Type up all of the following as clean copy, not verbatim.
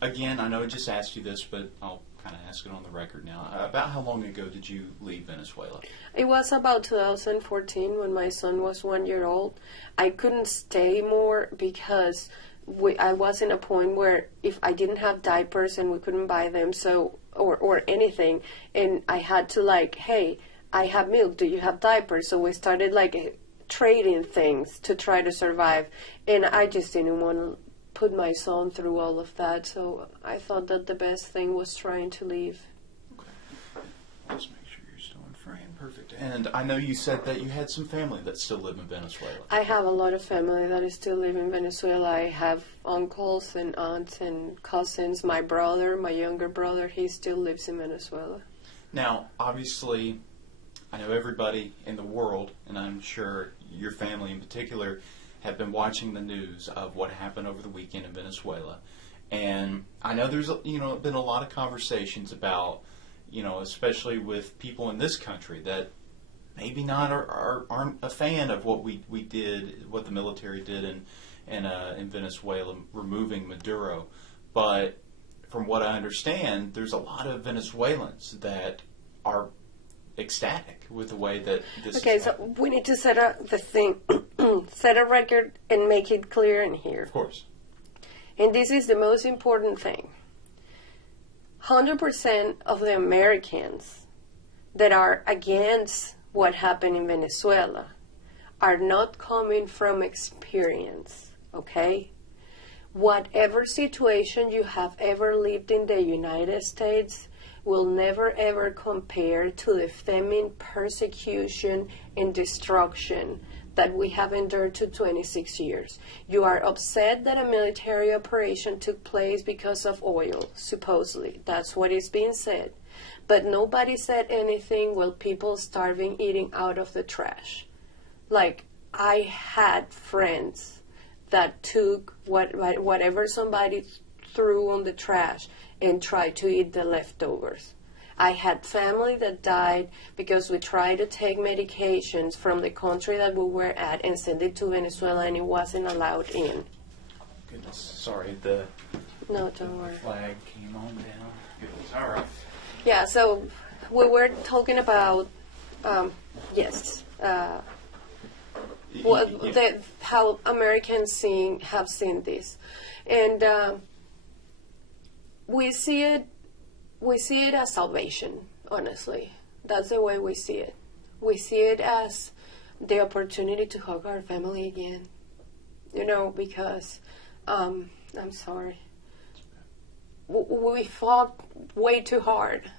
Again, I know I just asked you this, but I'll kind of ask it on the record now. About how long ago did you leave Venezuela? It was about 2014 when my son was 1 year old. I couldn't stay more because I was in a point where if I didn't have diapers and we couldn't buy them, so or anything, and I had to like, hey, I have milk, do you have diapers? So we started like trading things to try to survive, and I just didn't want to put my son through all of that, so I thought that the best thing was trying to leave. Okay. Let's make sure you're still in frame. Perfect. And I know you said that you had some family that still live in Venezuela. I have a lot of family that is still live in Venezuela. I have uncles and aunts and cousins. My brother, my younger brother, he still lives in Venezuela. Now, obviously, I know everybody in the world, and I'm sure your family in particular, have been watching the news of what happened over the weekend in Venezuela. And I know there's been a lot of conversations about, especially with people in this country that maybe not aren't a fan of what we did, what the military did in Venezuela, removing Maduro. But from what I understand, there's a lot of Venezuelans that are ecstatic with the way that this Okay, so we need to set a record and make it clear in here. Of course. And this is the most important thing. 100% of the Americans that are against what happened in Venezuela are not coming from experience, okay? Whatever situation you have ever lived in the United States will never ever compare to the famine, persecution, and destruction that we have endured to 26 years. You are upset that a military operation took place because of oil, supposedly. That's what is being said. But nobody said anything while people starving, eating out of the trash. Like, I had friends that took whatever somebody threw on the trash and tried to eat the leftovers. I had family that died because we tried to take medications from the country that we were at and send it to Venezuela, and it wasn't allowed in. Goodness, sorry, the don't worry. Flag came on down. Goodness, all right. Yeah, so we were talking about how Americans have seen this, and we see it as salvation. Honestly, that's the way we see it. We see it as the opportunity to hug our family again. Because I'm sorry. We fought way too hard.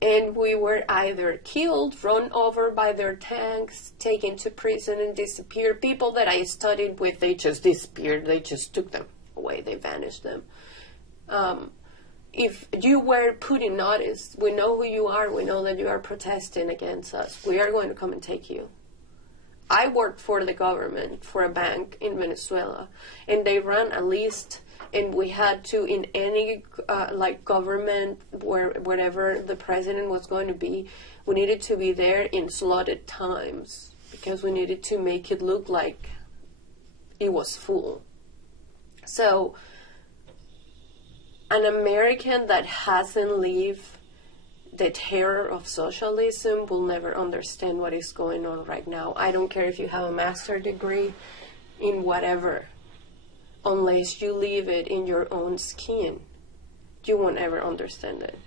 And we were either killed, run over by their tanks, taken to prison and disappeared. People that I studied with, they just disappeared. They just took them away. They vanished them. If you were put in notice, we know who you are. We know that you are protesting against us. We are going to come and take you. I worked for the government, for a bank in Venezuela, and they ran a list, and we had to, in any government, wherever the president was going to be, we needed to be there in slotted times because we needed to make it look like it was full. So an American that hasn't lived the terror of socialism will never understand what is going on right now. I don't care if you have a master's degree in whatever. Unless you live it in your own skin, you won't ever understand it.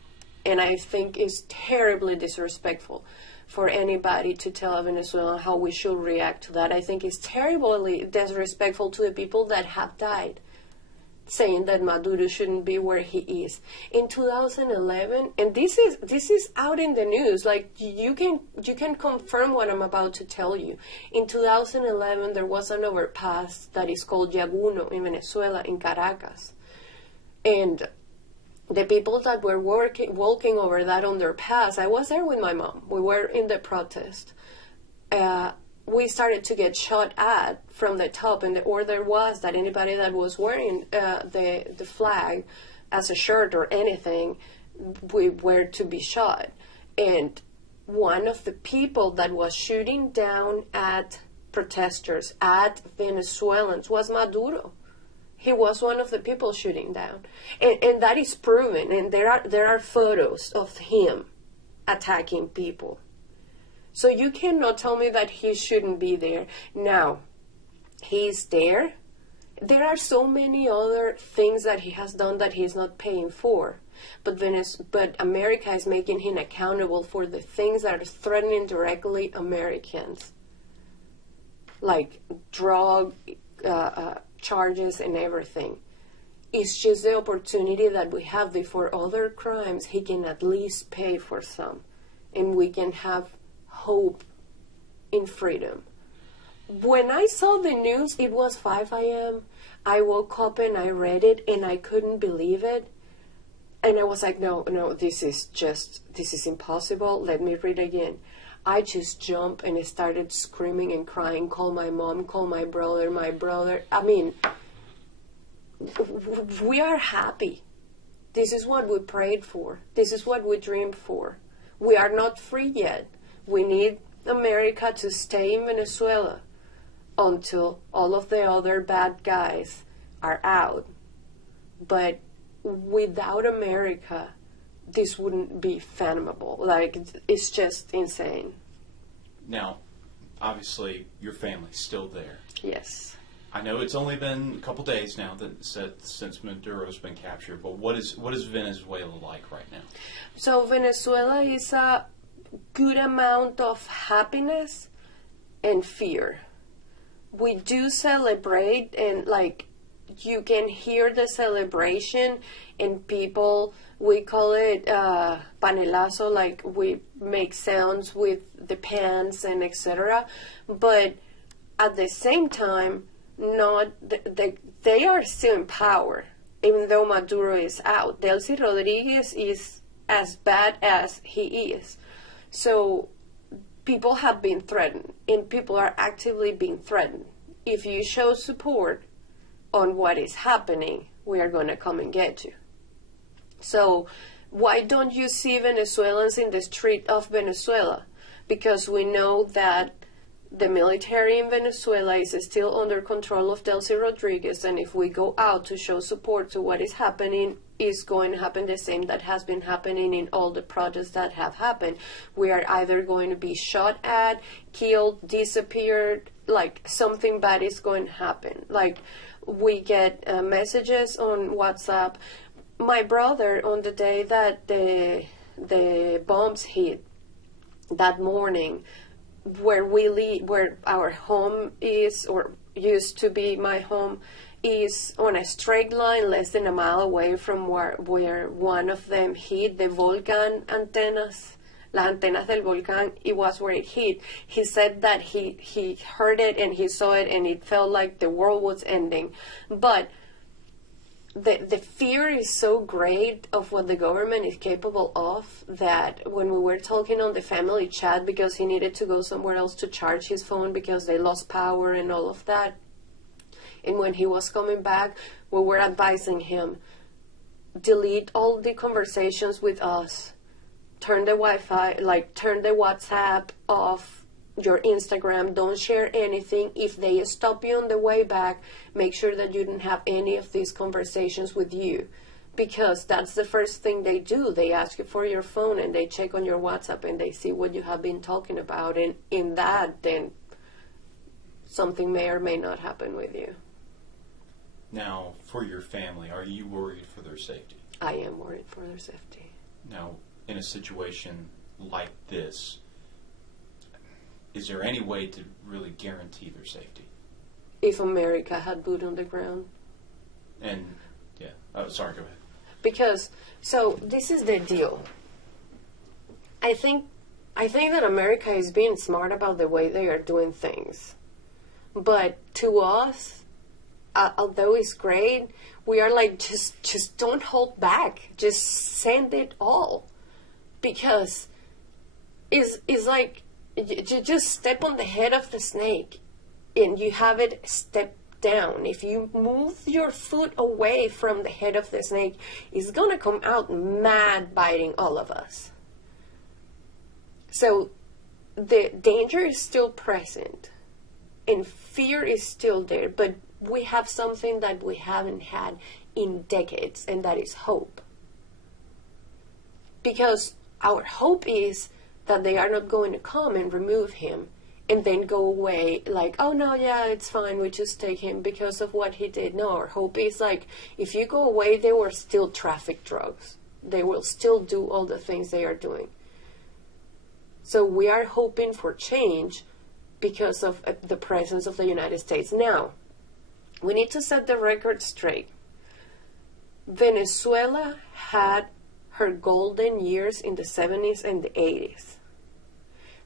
And I think it's terribly disrespectful for anybody to tell a Venezuelan how we should react to that. I think it's terribly disrespectful to the people that have died, saying that Maduro shouldn't be where he is. In 2011, and this is out in the news, like you can confirm what I'm about to tell you. In 2011, there was an overpass that is called Yaguno in Venezuela, in Caracas. And the people that were walking over that underpass, I was there with my mom. We were in the protest. We started to get shot at from the top, and the order was that anybody that was wearing the flag as a shirt or anything, we were to be shot. And one of the people that was shooting down at protesters, at Venezuelans, was Maduro. He was one of the people shooting down. And that is proven. And there are photos of him attacking people. So you cannot tell me that he shouldn't be there. Now, he's there. There are so many other things that he has done that he's not paying for. But America is making him accountable for the things that are threatening directly Americans. Like drug charges and everything. It's just the opportunity that we have before other crimes. He can at least pay for some. And we can have hope in freedom. When I saw the news, it was 5 a.m. I woke up and I read it and I couldn't believe it. And I was like, no, this is impossible. Let me read again. I just jumped and I started screaming and crying, call my mom, call my brother. I mean, we are happy. This is what we prayed for. This is what we dreamed for. We are not free yet. We need America to stay in Venezuela until all of the other bad guys are out. But without America, this wouldn't be fathomable. Like, it's just insane. Now, obviously, your family's still there. Yes. I know it's only been a couple days now since Maduro's been captured, but what is Venezuela like right now? So Venezuela is a good amount of happiness and fear. We do celebrate, and like you can hear the celebration, and people, we call it panelazo, like we make sounds with the pans and etc. But at the same time, they are still in power, even though Maduro is out. Delcy Rodriguez is as bad as he is. So people have been threatened, and people are actively being threatened. If you show support on what is happening, we are going to come and get you. So why don't you see Venezuelans in the street of Venezuela? Because we know that the military in Venezuela is still under control of Delcy Rodriguez, and if we go out to show support to what is happening, is going to happen the same that has been happening in all the protests that have happened. We are either going to be shot at, killed, disappeared, like something bad is going to happen. Like we get messages on WhatsApp. My brother, on the day that the bombs hit, that morning, where we live, where our home is, or used to be my home, is on a straight line less than a mile away from where one of them hit, the volcan antennas, las antenas del volcán. It was where it hit. He said that he heard it and he saw it and it felt like the world was ending. But the fear is so great of what the government is capable of that when we were talking on the family chat, because he needed to go somewhere else to charge his phone because they lost power and all of that, and when he was coming back, we were advising him, delete all the conversations with us, turn the Wi-Fi, like turn the WhatsApp off, your Instagram, don't share anything. If they stop you on the way back, make sure that you didn't have any of these conversations with you, because that's the first thing they do. They ask you for your phone and they check on your WhatsApp and they see what you have been talking about, and in that, then something may or may not happen with you. Now, for your family, are you worried for their safety? I am worried for their safety. Now, in a situation like this, is there any way to really guarantee their safety? If America had boot on the ground. And, yeah. Oh, sorry, go ahead. Because, so, this is the deal. I think that America is being smart about the way they are doing things. But to us, although it's great, we are like, just don't hold back. Just send it all. Because it's like, you just step on the head of the snake and you have it step down. If you move your foot away from the head of the snake, it's going to come out mad, biting all of us. So the danger is still present and fear is still there, but we have something that we haven't had in decades, and that is hope. Because our hope is that they are not going to come and remove him and then go away like, oh no, yeah, it's fine, we just take him because of what he did. No, our hope is like, if you go away, they will still traffic drugs. They will still do all the things they are doing. So we are hoping for change because of the presence of the United States. Now, we need to set the record straight. Venezuela had her golden years in the 70s and the 80s.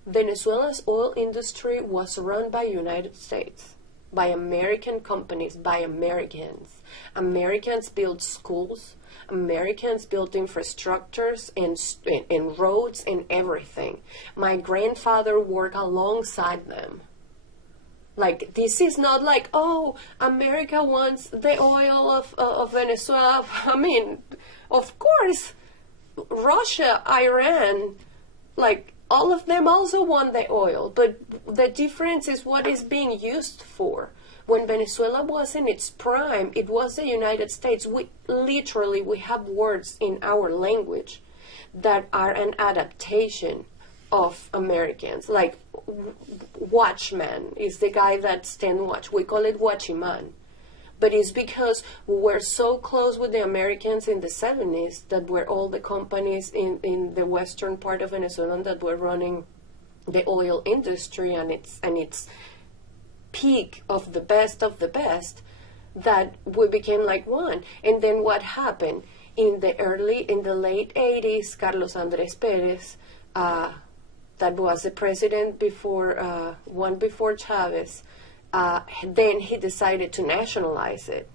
Venezuela's oil industry was run by United States, by American companies, by Americans. Americans built schools, Americans built infrastructures and roads and everything. My grandfather worked alongside them. Like, this is not like, oh, America wants the oil of Venezuela. I mean, of course, Russia, Iran, like, all of them also want the oil, but the difference is what is being used for. When Venezuela was in its prime, it was the United States. We have words in our language that are an adaptation of Americans. Like, watchman is the guy that stand watch. We call it watchman. But it's because we were so close with the Americans in the 70s that were all the companies in the western part of Venezuela that were running the oil industry and its peak of the best that we became like one. And then what happened? In the late 80s, Carlos Andrés Pérez, that was the president before Chavez, then he decided to nationalize it.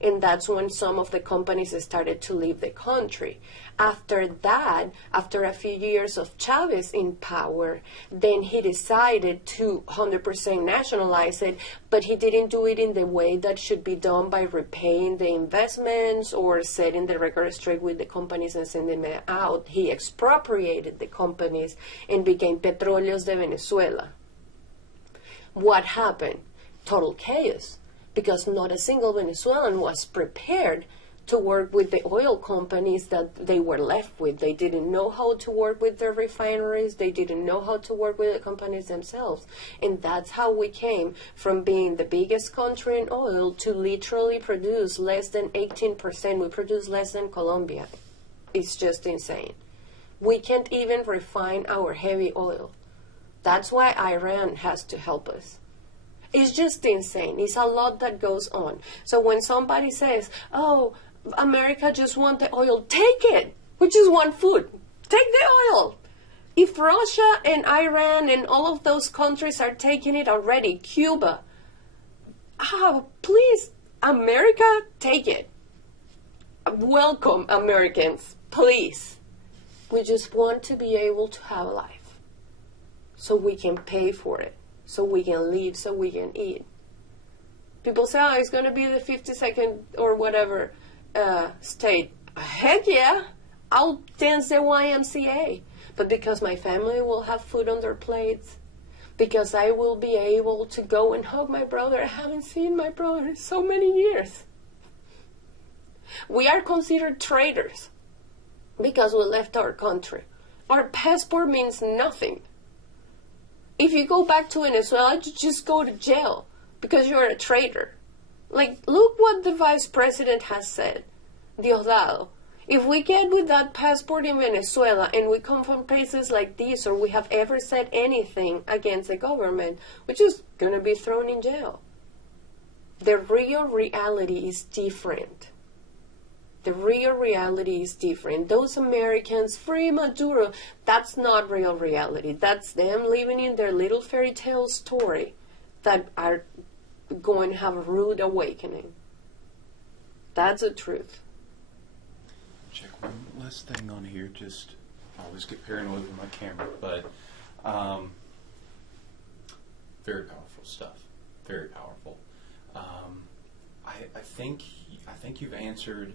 And that's when some of the companies started to leave the country. After that, after a few years of Chavez in power, then he decided to 100% nationalize it, but he didn't do it in the way that should be done by repaying the investments or setting the record straight with the companies and sending them out. He expropriated the companies and became Petróleos de Venezuela. What happened? Total chaos, because not a single Venezuelan was prepared to work with the oil companies that they were left with. They didn't know how to work with their refineries. They didn't know how to work with the companies themselves. And that's how we came from being the biggest country in oil to literally produce less than 18%. We produce less than Colombia. It's just insane. We can't even refine our heavy oil. That's why Iran has to help us. It's just insane. It's a lot that goes on. So when somebody says, oh, America just wants the oil, take it. We just want food. Take the oil. If Russia and Iran and all of those countries are taking it already, Cuba, please, America, take it. Welcome, Americans, please. We just want to be able to have a life so we can pay for it, so we can live, so we can eat. People say, oh, it's going to be the 52nd or whatever state. Heck yeah, I'll dance the YMCA. But because my family will have food on their plates, because I will be able to go and hug my brother. I haven't seen my brother in so many years. We are considered traitors because we left our country. Our passport means nothing. If you go back to Venezuela, you just go to jail because you're a traitor. Like, look what the vice president has said, Diosdado. If we get with that passport in Venezuela and we come from places like this, or we have ever said anything against the government, we're just going to be thrown in jail. The real reality is different. The real reality is different. Those Americans, free Maduro, that's not real reality. That's them living in their little fairy tale story that are going to have a rude awakening. That's the truth. Check one last thing on here. Just, I always get paranoid with my camera, but very powerful stuff. Very powerful. I think you've answered.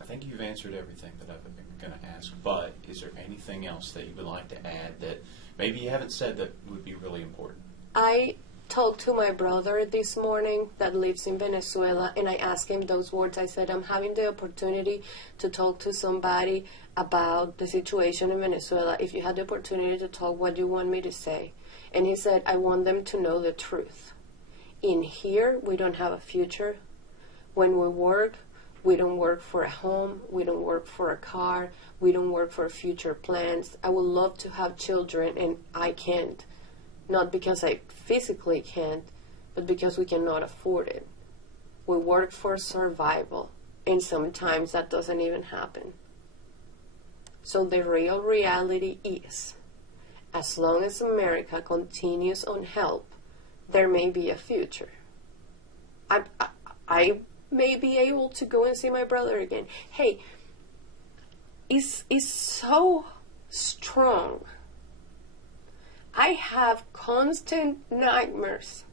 I think you've answered everything that I've been going to ask. But is there anything else that you would like to add that maybe you haven't said that would be really important? I talked to my brother this morning that lives in Venezuela, and I asked him those words. I said, I'm having the opportunity to talk to somebody about the situation in Venezuela. If you had the opportunity to talk, what do you want me to say? And he said, I want them to know the truth. In here, we don't have a future. When we work, we don't work for a home. We don't work for a car. We don't work for future plans. I would love to have children, and I can't. Not because I physically can't, but because we cannot afford it. We work for survival, and sometimes that doesn't even happen. So the real reality is, as long as America continues on help, there may be a future. I may be able to go and see my brother again. Hey, it's so strong. I have constant nightmares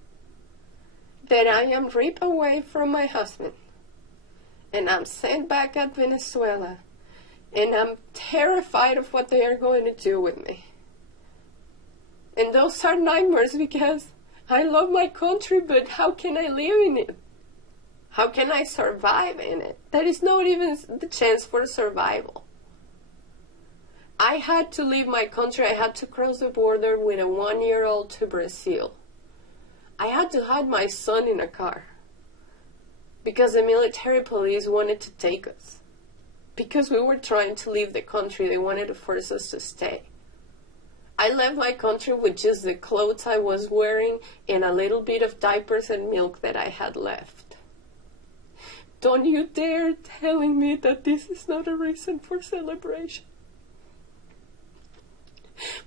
that I am ripped away from my husband and I'm sent back at Venezuela, and I'm terrified of what they are going to do with me. And those are nightmares because I love my country, but how can I live in it? How can I survive in it? There is not even the chance for survival. I had to leave my country. I had to cross the border with a 1-year-old to Brazil. I had to hide my son in a car because the military police wanted to take us. Because we were trying to leave the country, they wanted to force us to stay. I left my country with just the clothes I was wearing and a little bit of diapers and milk that I had left. Don't you dare telling me that this is not a reason for celebration.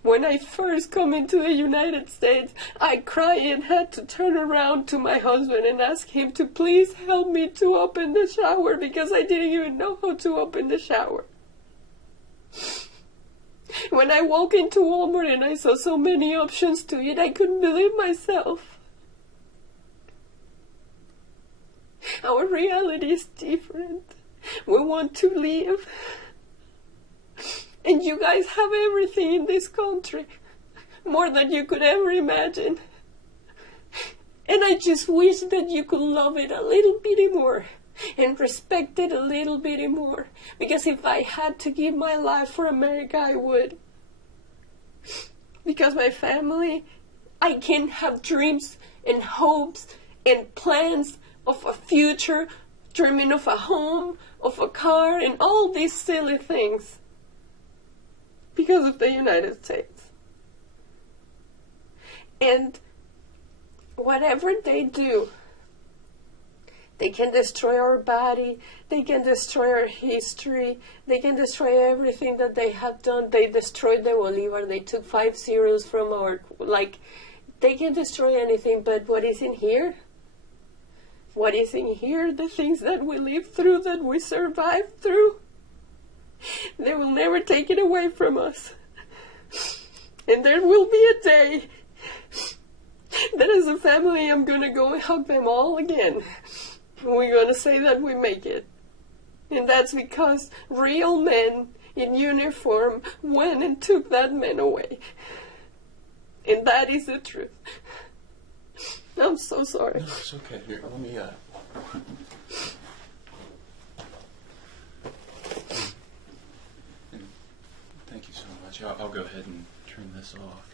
When I first come into the United States, I cried and had to turn around to my husband and ask him to please help me to open the shower because I didn't even know how to open the shower. When I walked into Walmart and I saw so many options to eat, I couldn't believe myself. Our reality is different. We want to live. And you guys have everything in this country, more than you could ever imagine. And I just wish that you could love it a little bit more and respect it a little bit more. Because if I had to give my life for America, I would. Because my family, I can have dreams and hopes and plans of a future, dreaming of a home, of a car, and all these silly things. Because of the United States. And whatever they do, they can destroy our body, they can destroy our history, they can destroy everything that they have done. They destroyed the Bolivar, they took 5 zeros from our, they can destroy anything, but what is in here? What is in here? The things that we lived through, that we survived through. They will never take it away from us. And there will be a day that as a family I'm going to go and hug them all again. We're going to say that we make it. And that's because real men in uniform went and took that man away. And that is the truth. I'm so sorry. No, it's okay. Here, let me, Thank you so much. I'll go ahead and turn this off.